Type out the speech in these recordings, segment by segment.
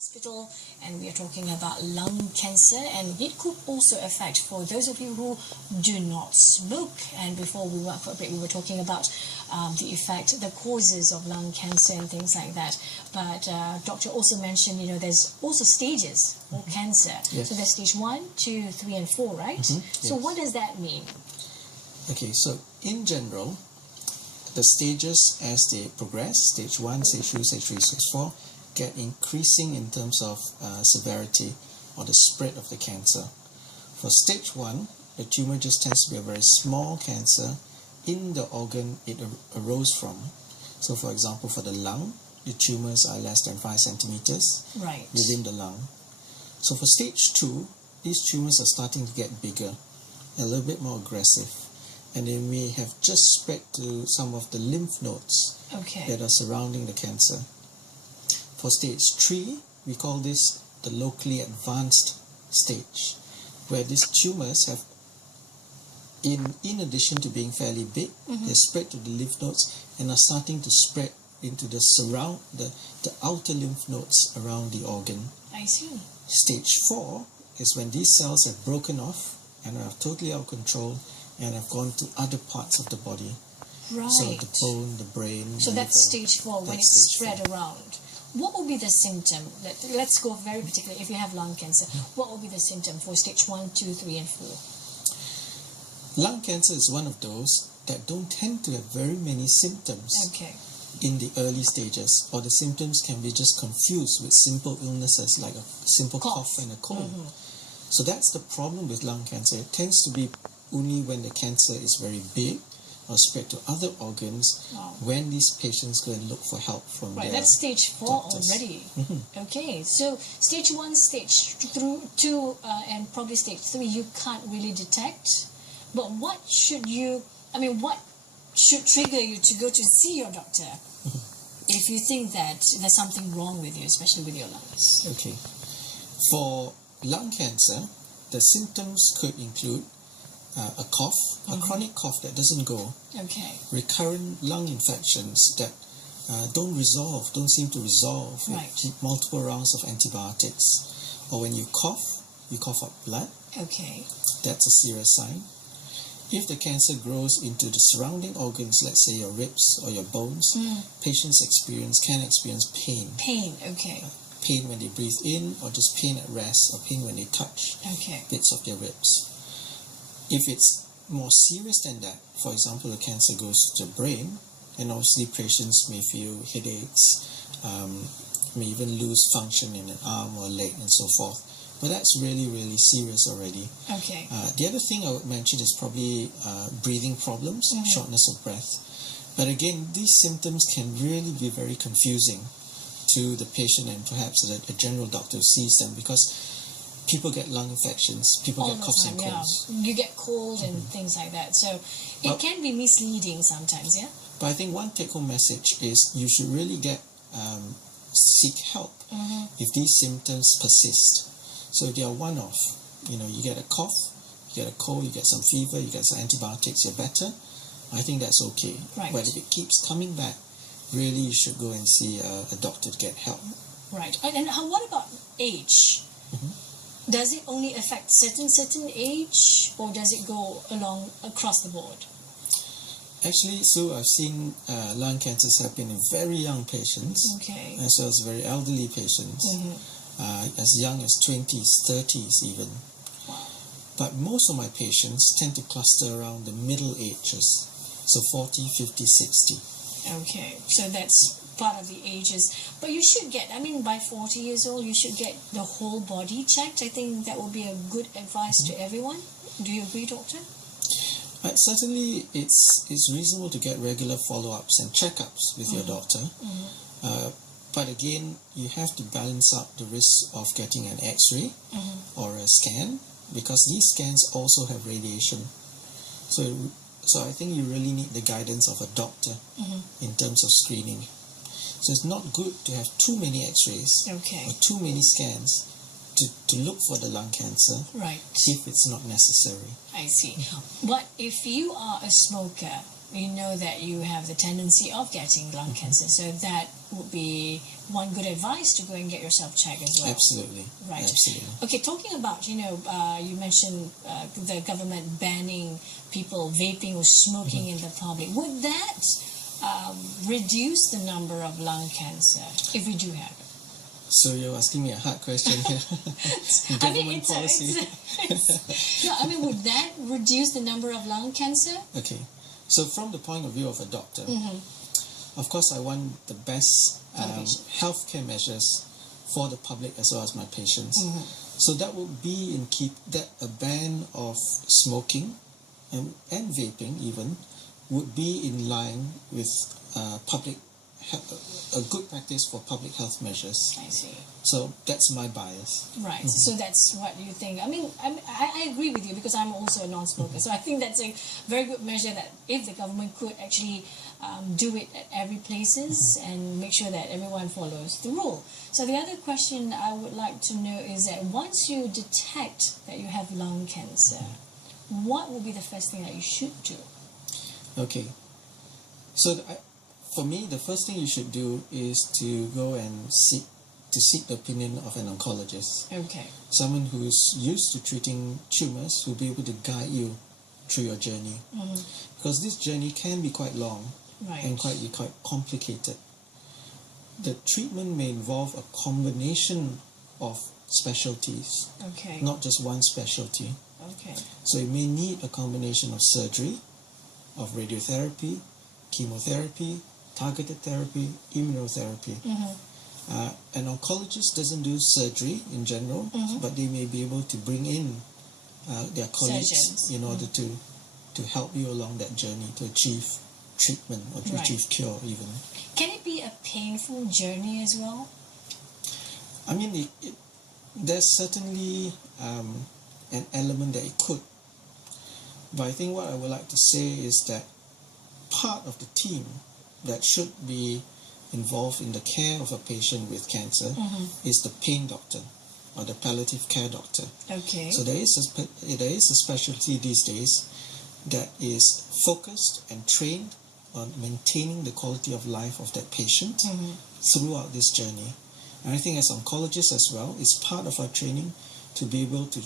Hospital, and we are talking about lung cancer, and it could also affect for those of you who do not smoke. And before we went for a break, we were talking about the effect, the causes of lung cancer and things like that. But doctor also mentioned, there's also stages of cancer. Yes. So there's stage 1, 2, 3 and 4, right? Yes. So what does that mean? Okay, so in general, the stages as they progress, stage 1, stage 2, stage 3, stage 4, get increasing in terms of severity or the spread of the cancer. For stage 1, the tumor just tends to be a very small cancer in the organ it arose from. So for example, for the lung, the tumors are less than 5 centimeters within the lung. So for stage 2, these tumors are starting to get bigger, a little bit more aggressive, and they may have just spread to some of the lymph nodes that are surrounding the cancer. For stage 3, we call this the locally advanced stage, where these tumors have, in addition to being fairly big, they spread to the lymph nodes and are starting to spread into the outer lymph nodes around the organ. I see. Stage 4 is when these cells have broken off and are totally out of control and have gone to other parts of the body. Right. So the bone, the brain. So that's liver. stage 4, when it's spread around. What would be the symptom? Let's go very particular. If you have lung cancer, what would be the symptom for stage 1, 2, 3 and 4? Lung cancer is one of those that don't tend to have very many symptoms in the early stages, or the symptoms can be just confused with simple illnesses like a simple cough and a cold. So that's the problem with lung cancer. It tends to be only when the cancer is very big or spread to other organs when these patients go and look for help from their that's stage 4 doctors. already. Okay, so stage 1, stage 2 and probably stage 3 you can't really detect. But what should trigger you to go to see your doctor if you think that there's something wrong with you, especially with your lungs? Okay. For lung cancer, the symptoms could include a cough, a chronic cough that doesn't go, recurrent lung infections that don't seem to resolve with multiple rounds of antibiotics, or when you cough up blood. That's a serious sign. If the cancer grows into the surrounding organs, let's say your ribs or your bones, patients can experience pain. Pain when they breathe in, or just pain at rest, or pain when they touch bits of their ribs. If it's more serious than that, for example, the cancer goes to the brain, and obviously patients may feel headaches, may even lose function in an arm or leg and so forth. But that's really, really serious already. The other thing I would mention is probably breathing problems, shortness of breath. But again, these symptoms can really be very confusing to the patient and perhaps a general doctor who sees them, because people get lung infections, people get coughs and colds. You get cold and things like that. So it can be misleading sometimes, But I think one take-home message is you should really seek help if these symptoms persist. So if they are one-off, you get a cough, you get a cold, you get some fever, you get some antibiotics, you're better, I think that's okay. But if it keeps coming back, really you should go and see a doctor to get help. And what about age? Does it only affect certain age, or does it go along across the board? Actually, so I've seen lung cancers happen in very young patients, as well as very elderly patients, as young as 20s, 30s even. But most of my patients tend to cluster around the middle ages, so 40, 50, 60. So that's part of the ages. But you should get, by 40 years old, you should get the whole body checked. I think that would be a good advice to everyone. Do you agree, doctor? Certainly, it's reasonable to get regular follow-ups and checkups with your doctor. But again, you have to balance out the risk of getting an X-ray or a scan, because these scans also have radiation. So I think you really need the guidance of a doctor in terms of screening. So it's not good to have too many X-rays or too many scans to look for the lung cancer if it's not necessary. I see. But if you are a smoker, you know that you have the tendency of getting lung cancer. So that would be one good advice, to go and get yourself checked as well. Absolutely. Right. Absolutely. Okay, talking about, you mentioned the government banning people vaping or smoking in the public. Would that reduce the number of lung cancer if we do have it? So you're asking me a hard question here. Government policy. Would that reduce the number of lung cancer? Okay. So from the point of view of a doctor, of course I want the best healthcare measures for the public as well as my patients. So that would be a ban of smoking and vaping even would be in line with a good practice for public health measures. I see. So that's my bias. Right. So that's what you think. I agree with you, because I'm also a non-smoker. So I think that's a very good measure, that if the government could actually do it at every places and make sure that everyone follows the rule. So the other question I would like to know is that once you detect that you have lung cancer, what would be the first thing that you should do? Okay. So for me, the first thing you should do is to go and seek the opinion of an oncologist. Okay. Someone who is used to treating tumors, who will be able to guide you through your journey. Because this journey can be quite long and quite complicated. The treatment may involve a combination of specialties, not just one specialty. Okay. So it may need a combination of surgery, of radiotherapy, chemotherapy, targeted therapy, immunotherapy. An oncologist doesn't do surgery in general, but they may be able to bring in their colleagues surgeons in order to help you along that journey to achieve treatment or to achieve cure even. Can it be a painful journey as well? There's certainly an element that it could. But I think what I would like to say is that part of the team that should be involved in the care of a patient with cancer is the pain doctor or the palliative care doctor. Okay. So there is a specialty these days that is focused and trained on maintaining the quality of life of that patient throughout this journey. And I think as oncologists as well, it's part of our training to be able to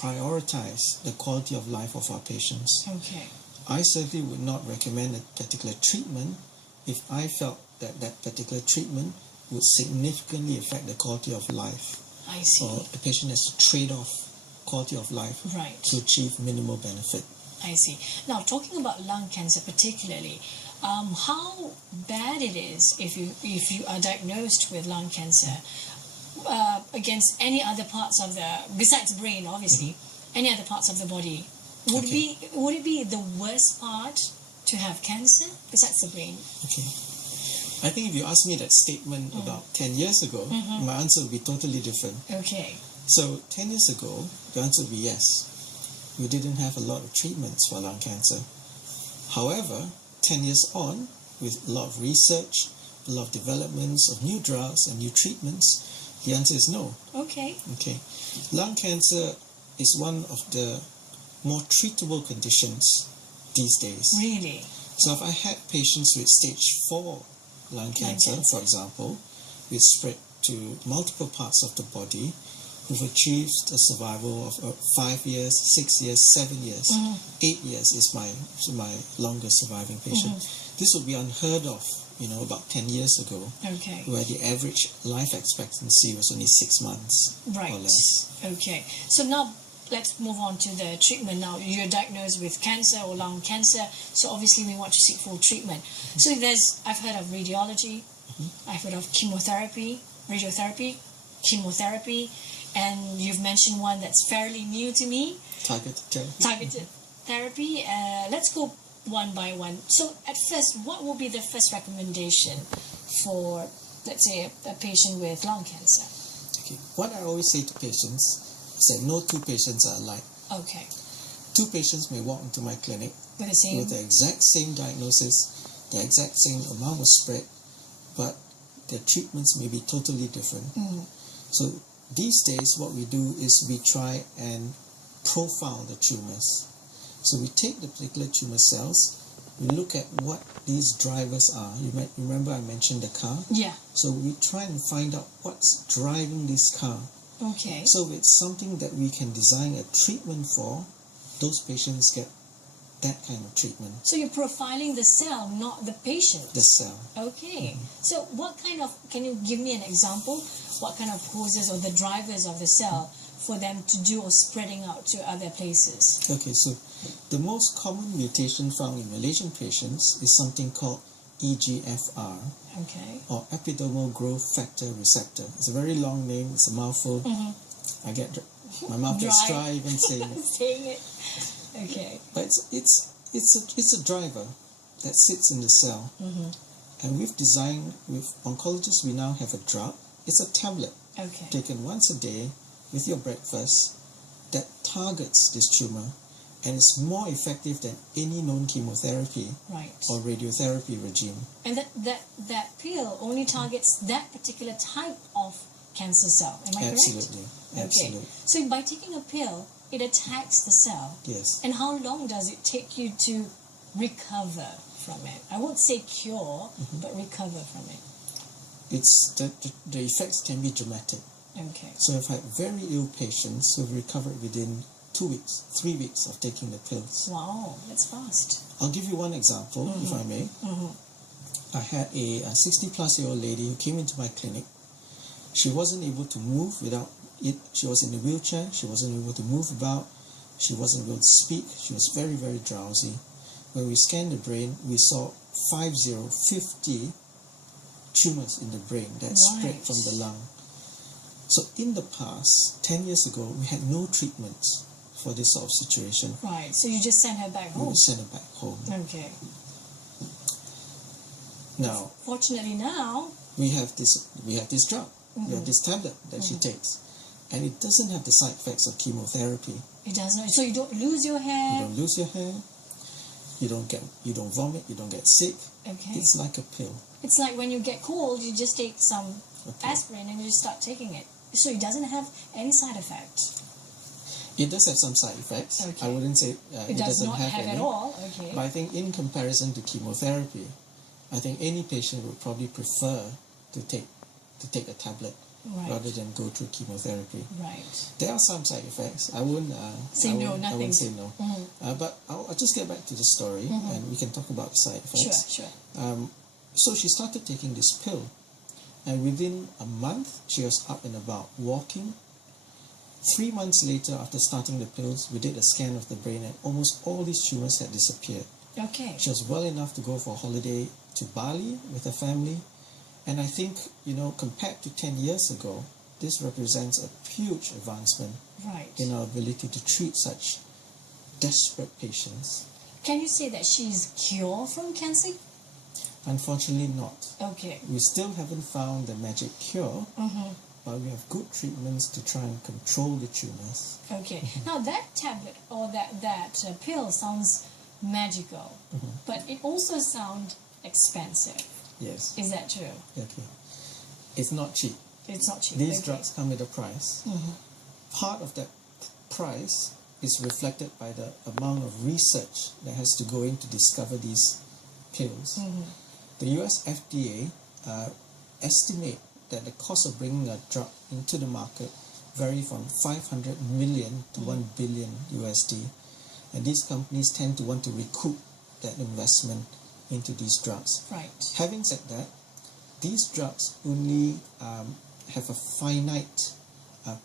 prioritize the quality of life of our patients. Okay. I certainly would not recommend a particular treatment if I felt that particular treatment would significantly affect the quality of life. I see. Or the patient has to trade off quality of life to achieve minimal benefit. I see. Now, talking about lung cancer particularly, how bad it is if you are diagnosed with lung cancer against any other parts of besides brain, obviously, any other parts of the body. Would it be the worst part to have cancer besides the brain? Okay. I think if you asked me that statement about 10 years ago, my answer would be totally different. Okay. So 10 years ago, the answer would be yes. We didn't have a lot of treatments for lung cancer. However, 10 years on, with a lot of research, a lot of developments of new drugs and new treatments, the answer is no. Okay. Okay. Lung cancer is one of the more treatable conditions these days. Really? So if I had patients with stage 4 lung cancer, for example, with spread to multiple parts of the body, who've achieved a survival of 5 years, 6 years, 7 years, 8 years is my longest surviving patient. This would be unheard of, about 10 years ago, where the average life expectancy was only 6 months or less. Okay. So now let's move on to the treatment. Now you're diagnosed with cancer or lung cancer, so obviously we want to seek full treatment. So I've heard of radiology, I've heard of chemotherapy, radiotherapy, chemotherapy, and you've mentioned one that's fairly new to me. Targeted therapy. Let's go one by one. So at first, what will be the first recommendation for, let's say, a patient with lung cancer? Okay. What I always say to patients is that no two patients are alike. Okay. 2 patients may walk into my clinic with the exact same diagnosis, the exact same amount of spread, but their treatments may be totally different. So these days, what we do is we try and profile the tumors. So we take the particular tumor cells, we look at what these drivers are. You might remember I mentioned the car? Yeah. So we try and find out what's driving this car. Okay. So it's something that we can design a treatment for. Those patients get that kind of treatment. So you're profiling the cell, not the patient? The cell. Okay. So what kind of, can you give me an example? What kind of causes or the drivers of the cell for them to do or spreading out to other places? Okay, so the most common mutation found in Malaysian patients is something called EGFR, okay, or epidermal growth factor receptor. It's a very long name, it's a mouthful. I get my mouth gets dry even saying it. Saying it. Okay. But it's a driver that sits in the cell. And we've designed, with Oncologists, we now have a drug. It's a tablet taken once a day with your breakfast that targets this tumor, and it's more effective than any known chemotherapy or radiotherapy regime. And that pill only targets that particular type of cancer cell, am I correct? Absolutely. Absolutely. So by taking a pill, it attacks the cell. Yes. And how long does it take you to recover from it? I won't say cure, but recover from it. It's the effects can be dramatic. Okay. So I've had very ill patients who've recovered within 2 weeks, 3 weeks of taking the pills. Wow, that's fast. I'll give you one example, if I may. I had a 60-plus-year-old lady who came into my clinic. She wasn't able to move without it. She was in a wheelchair. She wasn't able to move about. She wasn't able to speak. She was very, very drowsy. When we scanned the brain, we saw 50 tumors in the brain that spread from the lung. So in the past, 10 years ago, we had no treatments for this sort of situation. Right, so you just sent her back home? We sent her back home. Okay. Now, fortunately now, we have this drug, we have this tablet that she takes, and it doesn't have the side effects of chemotherapy. It doesn't. So you don't lose your hair. You don't lose your hair. You don't vomit. You don't get sick. Okay. It's like a pill. It's like when you get cold, you just take some aspirin and you just start taking it. So it doesn't have any side effects. It does have some side effects. Okay. I wouldn't say it doesn't not have any at all. Okay. But I think in comparison to chemotherapy, I think any patient would probably prefer to take a tablet rather than go through chemotherapy. Right. There are some side effects. I wouldn't say no. But I'll just get back to the story and we can talk about the side effects. Sure. So she started taking this pill, and within a month she was up and about, walking. 3 months later, after starting the pills, we did a scan of the brain, and almost all these tumors had disappeared. Okay. She was well enough to go for a holiday to Bali with her family. And I think, compared to 10 years ago, this represents a huge advancement in our ability to treat such desperate patients. Can you say that she's cured from cancer? Unfortunately not. Okay. We still haven't found the magic cure, but we have good treatments to try and control the tumors. Okay. Now that tablet or that pill sounds magical, but it also sounds expensive. Yes. Is that true? Okay. It's not cheap. It's not cheap. These drugs come at a price. Part of that price is reflected by the amount of research that has to go in to discover these pills. The US FDA estimate that the cost of bringing a drug into the market vary from 500 million to 1 billion USD. And these companies tend to want to recoup that investment into these drugs. Right. Having said that, these drugs only have a finite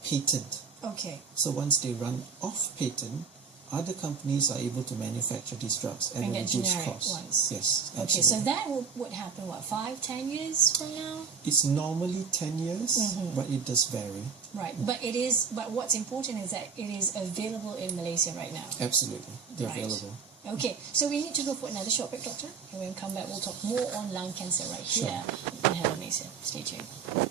patent. Okay. So once they run off patent, other companies are able to manufacture these drugs at a reduced cost. Ones. Yes, absolutely. Okay, so that would happen, 5-10 years from now? It's normally 10 years, but it does vary. Right, but what's important is that it is available in Malaysia right now. Absolutely, they're available. Okay, so we need to go for another short break, Doctor. And when we come back, we'll talk more on lung cancer right here in Hello Malaysia. Stay tuned.